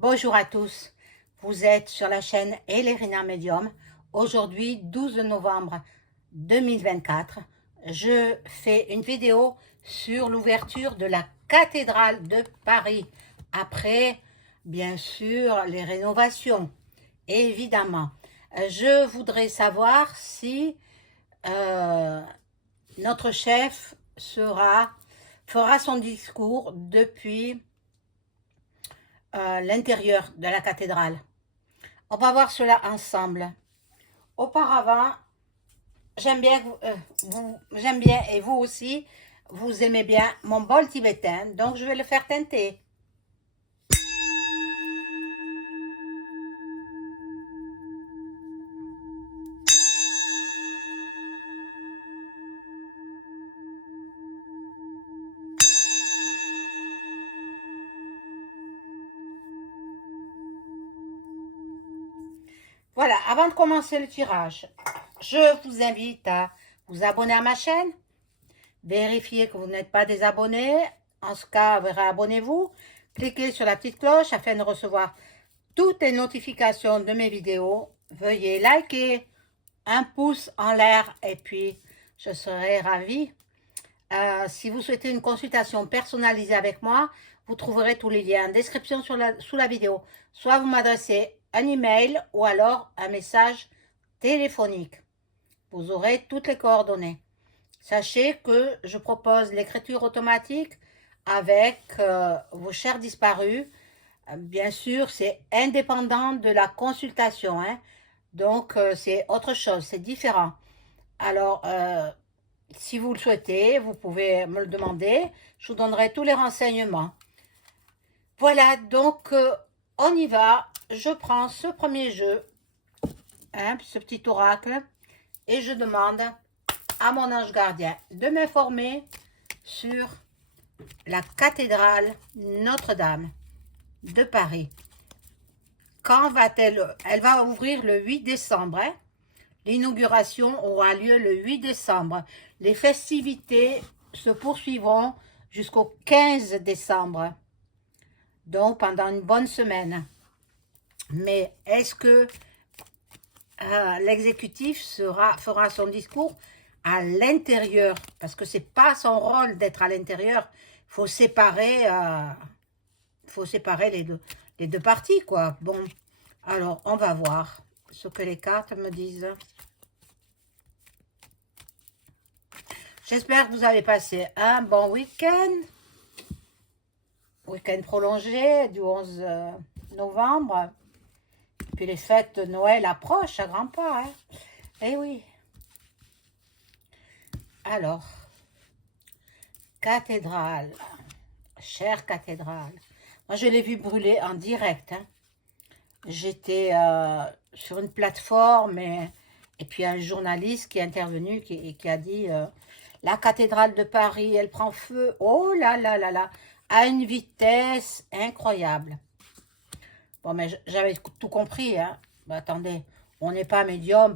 Bonjour à tous, vous êtes sur la chaîne Elérina Medium. Aujourd'hui, 12 novembre 2024, je fais une vidéo sur l'ouverture de la cathédrale de Paris. Après, bien sûr, les rénovations, évidemment. Je voudrais savoir si notre chef fera son discours depuis l'intérieur de la cathédrale. On va voir cela ensemble. Auparavant, j'aime bien et vous aussi, vous aimez bien mon bol tibétain, donc je vais le faire teinter. Voilà, avant de commencer le tirage, je vous invite à vous abonner à ma chaîne, vérifier que vous n'êtes pas des abonnés, en ce cas, abonnez-vous, cliquez sur la petite cloche afin de recevoir toutes les notifications de mes vidéos. Veuillez liker, un pouce en l'air et puis je serai ravie. Si vous souhaitez une consultation personnalisée avec moi, vous trouverez tous les liens en description sous la vidéo. Soit vous m'adressez un email ou alors un message téléphonique. Vous aurez toutes les coordonnées. Sachez que je propose l'écriture automatique avec vos chers disparus. Bien sûr, c'est indépendant de la consultation, hein. Donc, c'est autre chose, c'est différent. Alors, si vous le souhaitez, vous pouvez me le demander. Je vous donnerai tous les renseignements. Voilà, donc, on y va. Je prends ce premier jeu, hein, ce petit oracle, et je demande à mon ange gardien de m'informer sur la cathédrale Notre-Dame de Paris. Quand va-t-elle? Elle va ouvrir le 8 décembre, hein? L'inauguration aura lieu le 8 décembre. Les festivités se poursuivront jusqu'au 15 décembre, donc pendant une bonne semaine. Mais est-ce que l'exécutif fera son discours à l'intérieur? Parce que ce n'est pas son rôle d'être à l'intérieur. Il faut séparer, les deux parties, quoi. Bon, alors on va voir ce que les cartes me disent. J'espère que vous avez passé un bon week-end. Week-end prolongé du 11 novembre. Puis les fêtes de Noël approchent à grands pas. Hein. Eh oui. Alors, cathédrale. Chère cathédrale. Moi, je l'ai vu brûler en direct. Hein. J'étais sur une plateforme et puis un journaliste qui est intervenu qui a dit la cathédrale de Paris, elle prend feu. Oh là là là là, à une vitesse incroyable. Bon, mais j'avais tout compris. Hein. Ben, attendez, on n'est pas médium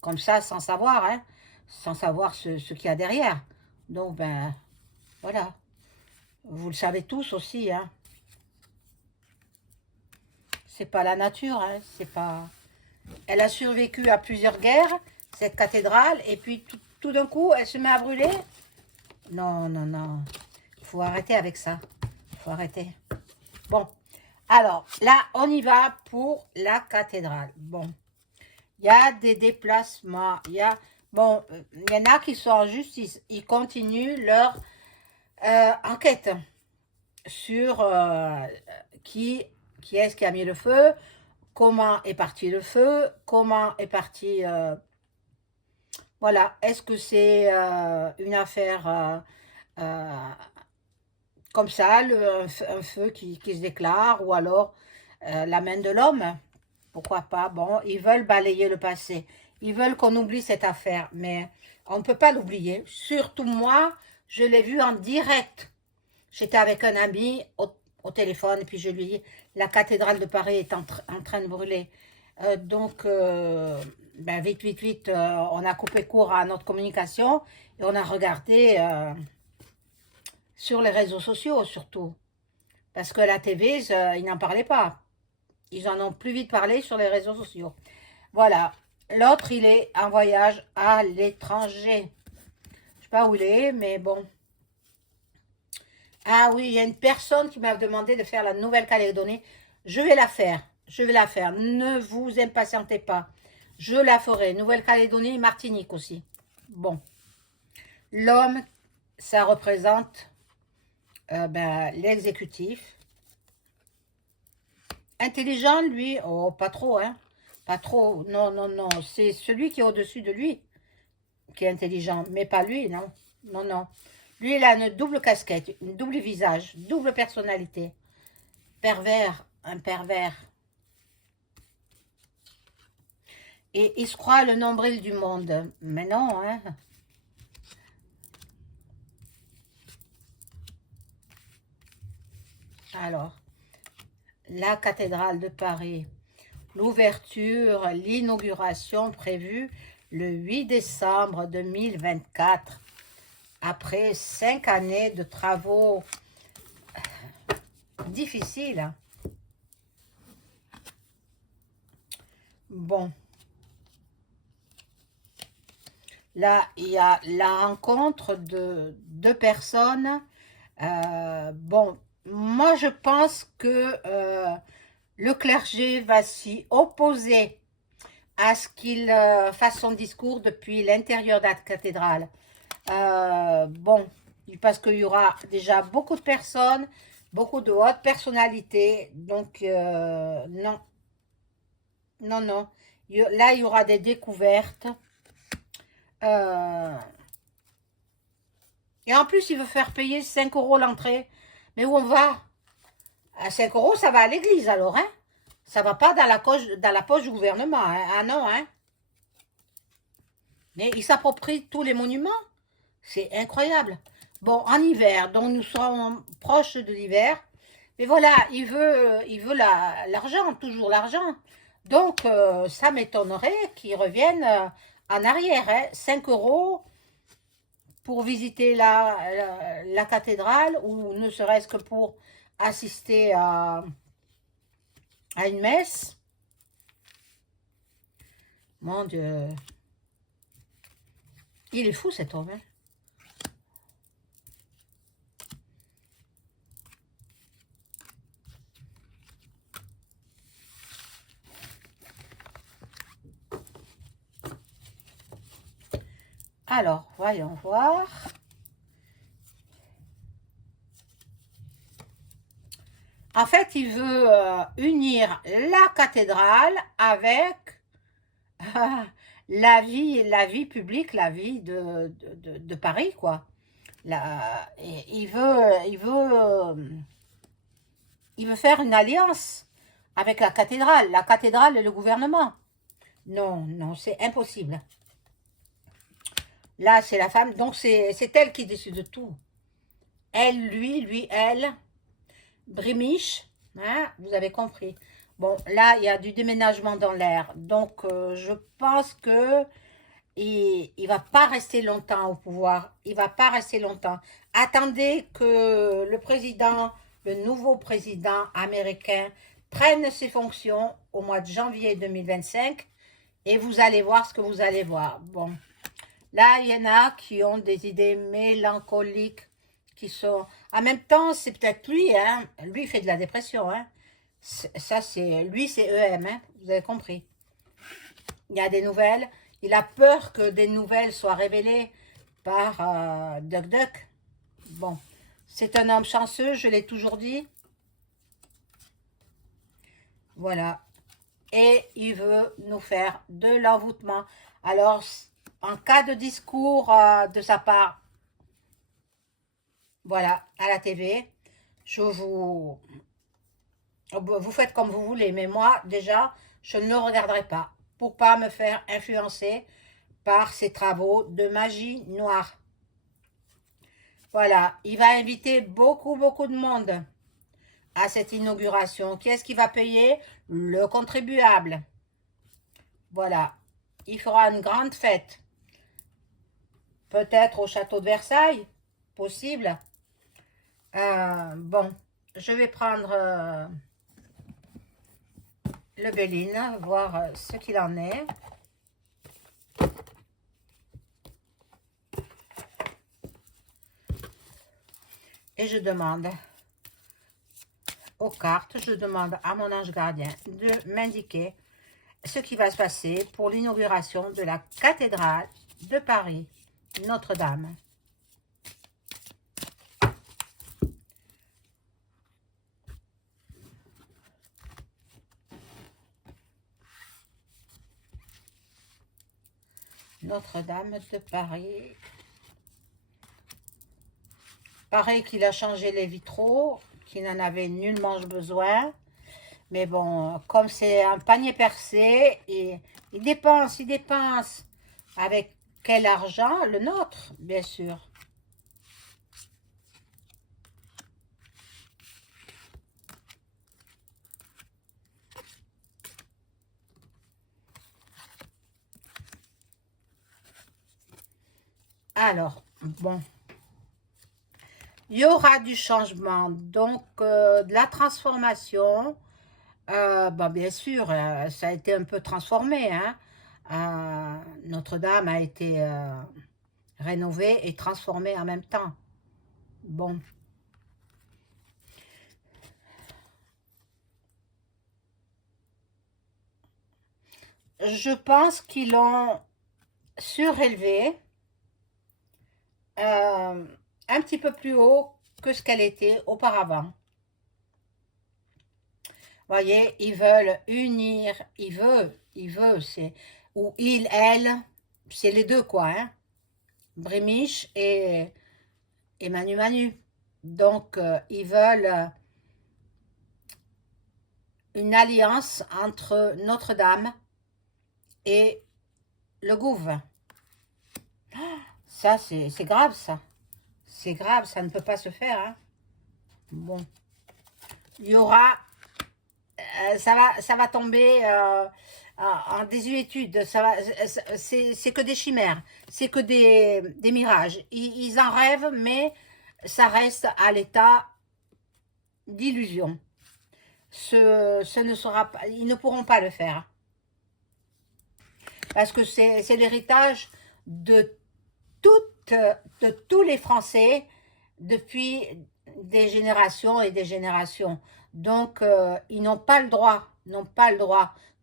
comme ça sans savoir, hein, sans savoir ce qu'il y a derrière. Donc, ben, voilà. Vous le savez tous aussi, hein. C'est pas la nature, hein, c'est pas... Elle a survécu à plusieurs guerres, cette cathédrale, et puis tout d'un coup, elle se met à brûler. Non, non, non. Il faut arrêter avec ça. Il faut arrêter. Bon, alors, là, on y va pour la cathédrale. Bon, il y a des déplacements. Bon, il y en a qui sont en justice. Ils continuent leur enquête sur qui est-ce qui a mis le feu, comment est parti le feu, comment est parti... voilà, est-ce que c'est une affaire comme ça, un feu qui se déclare, ou alors la main de l'homme? Pourquoi pas? Bon, ils veulent balayer le passé. Ils veulent qu'on oublie cette affaire, mais on ne peut pas l'oublier. Surtout moi, je l'ai vu en direct. J'étais avec un ami au téléphone et puis je lui dis, la cathédrale de Paris est en train de brûler. Donc, ben vite, vite, vite, on a coupé court à notre communication et on a regardé sur les réseaux sociaux surtout. Parce que la TV, ils n'en parlaient pas. Ils en ont plus vite parlé sur les réseaux sociaux. Voilà. L'autre, il est en voyage à l'étranger. Je sais pas où il est, mais bon. Ah oui, il y a une personne qui m'a demandé de faire la Nouvelle-Calédonie. Je vais la faire. Je vais la faire. Ne vous impatientez pas. Je la ferai. Nouvelle-Calédonie et Martinique aussi. Bon. L'homme, ça représente l'exécutif. Intelligent, lui, oh, pas trop, hein. Pas trop. Non, non, non. C'est celui qui est au-dessus de lui qui est intelligent. Mais pas lui, non. Non, non. Lui, il a une double casquette, une double visage, double personnalité. Pervers, un pervers. Et il se croit le nombril du monde. Mais non, hein. Alors, la cathédrale de Paris. L'ouverture, l'inauguration prévue le 8 décembre 2024. Après 5 années de travaux difficiles. Bon. Là, il y a la rencontre de deux personnes. Bon, moi, je pense que le clergé va s'y opposer à ce qu'il fasse son discours depuis l'intérieur de la cathédrale. Bon, parce qu'il y aura déjà beaucoup de personnes, beaucoup de hautes personnalités. Donc, non, non, non. Là, il y aura des découvertes. Et en plus, il veut faire payer 5 € l'entrée. Mais où on va? À 5 € ça va à l'église alors, hein? Ça va pas dans la poche du gouvernement, hein? Ah non, hein? Mais il s'approprie tous les monuments. C'est incroyable. Bon, en hiver, donc nous serons proches de l'hiver. Mais voilà, il veut l'argent, toujours l'argent. Donc, ça m'étonnerait qu'il revienne en arrière. Hein. 5 € pour visiter la cathédrale ou ne serait-ce que pour assister à une messe. Mon Dieu. Il est fou cet homme. Hein. Alors, voyons voir. En fait, il veut unir la cathédrale avec la vie publique, la vie de Paris, quoi. Il veut faire une alliance avec la cathédrale et le gouvernement. Non, non, c'est impossible. Là, c'est la femme, donc c'est elle qui décide de tout. Elle, lui, elle, Brimiche, hein, vous avez compris. Bon, là, il y a du déménagement dans l'air. Donc, je pense que il va pas rester longtemps au pouvoir. Il va pas rester longtemps. Attendez que le nouveau président américain, prenne ses fonctions au mois de janvier 2025 et vous allez voir ce que vous allez voir. Bon, là, il y en a qui ont des idées mélancoliques, qui sont... En même temps, c'est peut-être lui, hein. Lui, il fait de la dépression, hein. Ça, c'est... Lui, c'est EM, hein. Vous avez compris. Il y a des nouvelles. Il a peur que des nouvelles soient révélées par Duck Duck. Bon, c'est un homme chanceux, je l'ai toujours dit. Voilà. Et il veut nous faire de l'envoûtement. Alors, en cas de discours de sa part, voilà, à la TV, vous faites comme vous voulez. Mais moi, déjà, je ne le regarderai pas pour pas me faire influencer par ses travaux de magie noire. Voilà, il va inviter beaucoup, beaucoup de monde à cette inauguration. Qui est-ce qui va payer? Le contribuable. Voilà, il fera une grande fête. Peut-être au château de Versailles, possible. Bon, je vais prendre le Béline, voir ce qu'il en est. Et je demande aux cartes, je demande à mon ange gardien de m'indiquer ce qui va se passer pour l'inauguration de la cathédrale de Paris, Notre-Dame. Notre-Dame de Paris. Pareil qu'il a changé les vitraux, qu'il n'en avait nullement besoin. Mais bon, comme c'est un panier percé, et il dépense. Avec quel argent? Le nôtre, bien sûr. Alors, bon. Il y aura du changement, donc de la transformation. Bon, bien sûr, ça a été un peu transformé, hein. Notre-Dame a été rénovée et transformée en même temps. Bon. Je pense qu'ils l'ont surélevé un petit peu plus haut que ce qu'elle était auparavant. Voyez, ils veulent unir, ils veulent, c'est, ou il, elle, c'est les deux quoi, hein, Brémiche et Manu Manu. Donc, ils veulent une alliance entre Notre-Dame et le gouvernement. Ça, c'est grave, ça. C'est grave, ça ne peut pas se faire, hein. Bon. Il y aura ça va tomber en désuétude. C'est que des chimères, c'est que des mirages. Ils en rêvent, mais ça reste à l'état d'illusion. Ce ne sera pas, ils ne pourront pas le faire. Parce que c'est l'héritage de, de tous les Français depuis des générations et des générations. Donc, ils n'ont pas le droit,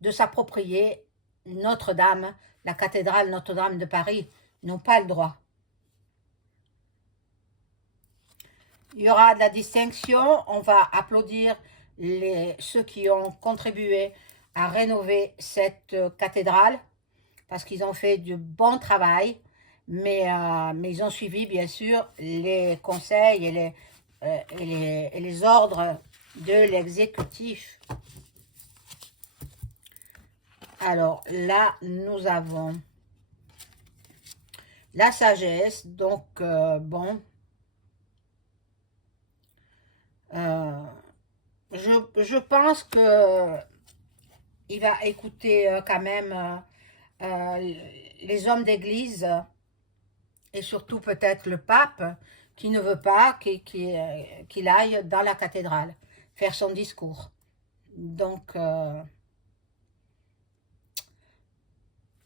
de s'approprier Notre-Dame, la cathédrale Notre-Dame de Paris. Ils n'ont pas le droit. Il y aura de la distinction. On va applaudir ceux qui ont contribué à rénover cette cathédrale parce qu'ils ont fait du bon travail. Mais ils ont suivi, bien sûr, les conseils et les ordres de l'exécutif. Alors là, nous avons la sagesse. Donc, bon, je pense que il va écouter quand même les hommes d'église et surtout peut-être le pape qui ne veut pas qu'il aille dans la cathédrale faire son discours. Donc,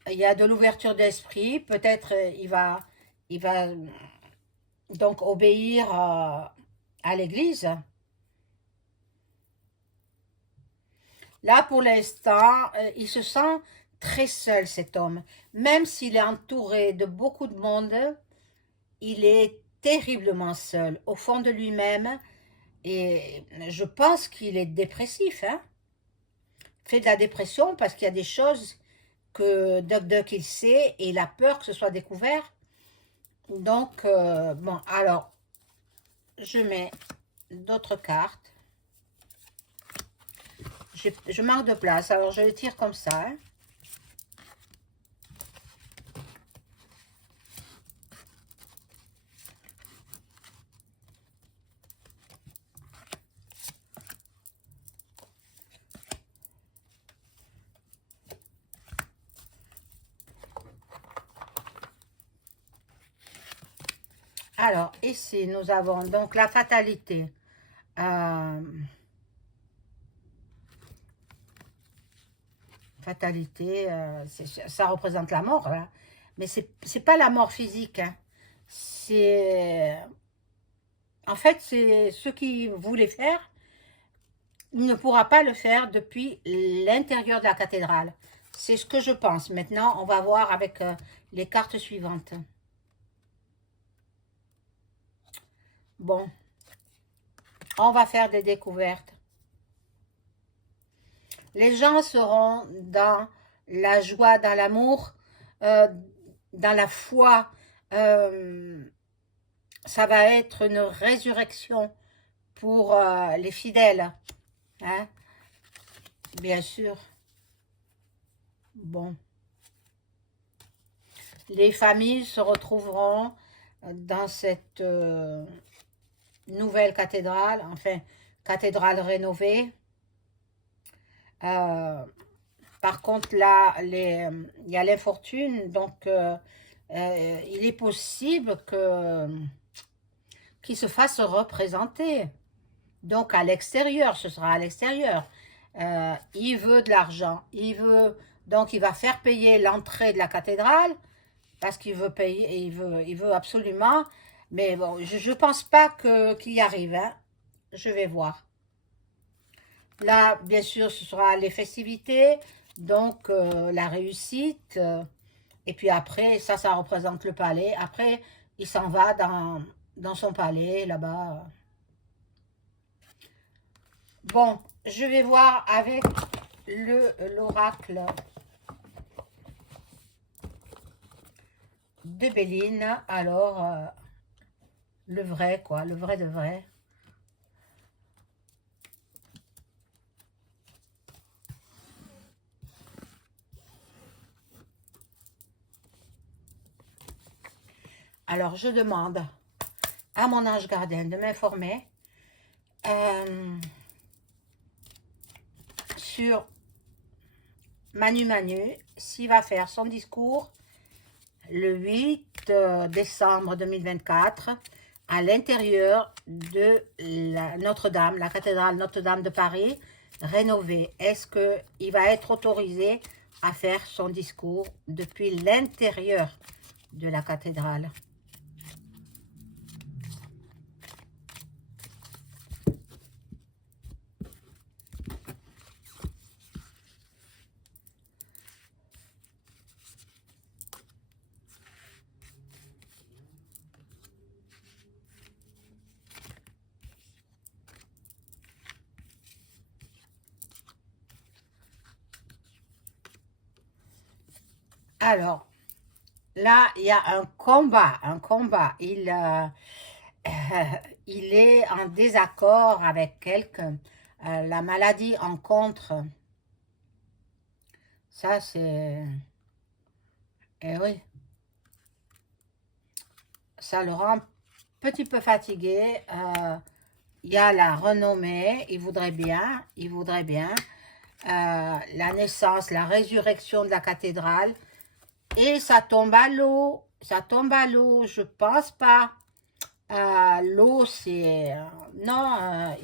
il y a de l'ouverture d'esprit. Peut-être il va donc obéir à l'Église. Là, pour l'instant, il se sent très seul, cet homme. Même s'il est entouré de beaucoup de monde, il est terriblement seul, au fond de lui-même. Et je pense qu'il est dépressif, hein. Fait de la dépression parce qu'il y a des choses que Doc Duck il sait et il a peur que ce soit découvert. Donc, bon, alors, je mets d'autres cartes. Je manque de place, alors je les tire comme ça, hein. Alors, ici, nous avons donc la fatalité. Euh, fatalité, ça représente la mort, là. Mais c'est pas la mort physique, hein. C'est... En fait, c'est ce qui voulait faire, il ne pourra pas le faire depuis l'intérieur de la cathédrale. C'est ce que je pense. Maintenant, on va voir avec les cartes suivantes. Bon, on va faire des découvertes. Les gens seront dans la joie, dans l'amour, euh, dans la foi. Euh, ça va être une résurrection pour les fidèles. Hein? Bien sûr. Bon. Les familles se retrouveront dans cette nouvelle cathédrale, enfin, cathédrale rénovée. Par contre, là, il y a l'infortune, donc il est possible qu'il se fasse représenter. Donc, à l'extérieur, ce sera à l'extérieur. Il veut de l'argent, donc il va faire payer l'entrée de la cathédrale, parce qu'il veut payer, il veut absolument, mais bon, je ne pense pas qu'il y arrive, hein. Je vais voir. Là, bien sûr, ce sera les festivités, donc la réussite, et puis après, ça représente le palais. Après, il s'en va dans son palais, là-bas. Bon, je vais voir avec l'oracle de Béline. Alors, le vrai, quoi, le vrai de vrai. Alors, je demande à mon ange gardien de m'informer sur Manu Manu, s'il va faire son discours le 8 décembre 2024 à l'intérieur de Notre-Dame, la cathédrale Notre-Dame de Paris, rénovée. Est-ce qu'il va être autorisé à faire son discours depuis l'intérieur de la cathédrale? Alors, là, il y a un combat, un combat. Il est en désaccord avec quelqu'un. La maladie en contre. Ça, c'est... Eh oui, ça le rend un petit peu fatigué. Il y a la renommée, il voudrait bien. La naissance, la résurrection de la cathédrale. Et ça tombe à l'eau. Ça tombe à l'eau. Je pense pas. L'eau, c'est... non,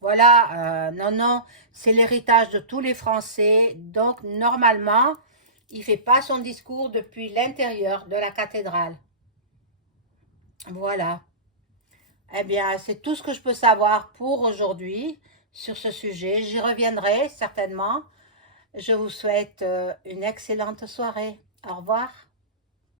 voilà, non, non, c'est l'héritage de tous les Français. Donc, normalement, il ne fait pas son discours depuis l'intérieur de la cathédrale. Voilà. Eh bien, c'est tout ce que je peux savoir pour aujourd'hui sur ce sujet. J'y reviendrai certainement. Je vous souhaite une excellente soirée. Au revoir.